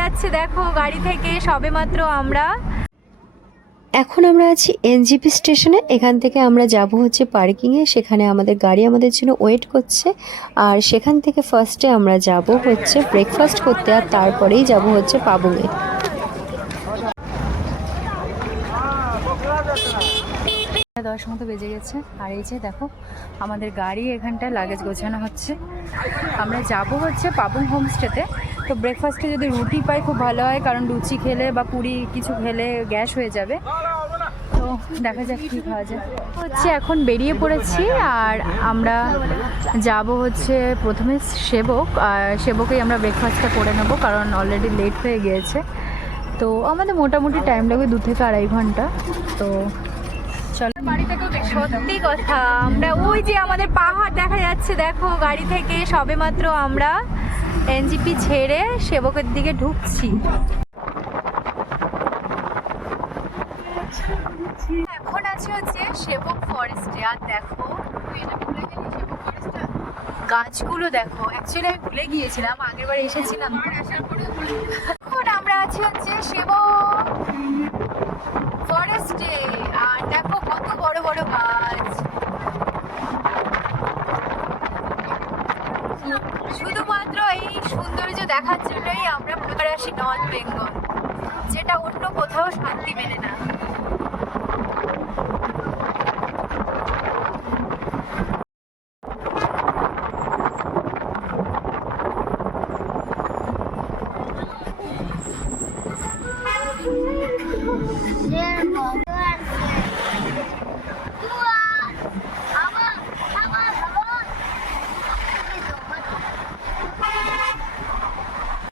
যাচ্ছে দেখো গাড়ি থেকে সবেমাত্র আমরা। এখন আমরা আছি এনজিপি স্টেশনে। এখান থেকে আমরা যাব হচ্ছে পার্কিংয়ে, সেখানে আমাদের গাড়ি আমাদের জন্য ওয়েট করছে। আর সেখান থেকে ফার্স্টে আমরা যাব হচ্ছে ব্রেকফাস্ট করতে, আর তারপরেই যাব হচ্ছে পাবুংয়ে। 10 মতো বেজে গেছে। আর এই যে দেখো আমাদের গাড়ি এখানটায় লাগেজ গোছানো হচ্ছে। আমরা যাব হচ্ছে পাবুং হোমস্টেতে। তো ব্রেকফাস্টে যদি রুটি পাই খুব ভালো হয়, কারণ লুচি খেলে বা পুরি কিছু খেলে গ্যাস হয়ে যাবে। তো দেখা যাক কী খাওয়া যায়। হচ্ছে এখন বেরিয়ে পড়েছি আর আমরা যাব হচ্ছে প্রথমে সেবক। আর সেবকেই আমরা ব্রেকফাস্টটা করে নেবো, কারণ অলরেডি লেট হয়ে গিয়েছে। তো আমাদের মোটামুটি টাইম লাগবে 2 থেকে 2.5 ঘন্টা। তো সত্যি কথা, আমরা ওই যে আমাদের পাহাড় দেখা যাচ্ছে দেখো গাড়ি থেকে সবেমাত্র আমরা এনজিপি ছেড়ে সেবকের দিকে ঢুকছি। এখন আছে হচ্ছে সেবক ফরেস্টে। আর দেখো গাছগুলো দেখো, অ্যাকচুয়ালি আমি ভুলে গিয়েছিলাম, আগের বার এসেছিলাম। এখন আমরা আছি হচ্ছে সেবক ফরেস্টে। আর দেখো কত বড় বড় গাছ। শুধুমাত্র এই সৌন্দর্য দেখার জন্যই আমরা প্রকার আসি নর্থ বেঙ্গল, যেটা অন্য কোথাও শান্তি মেলে না।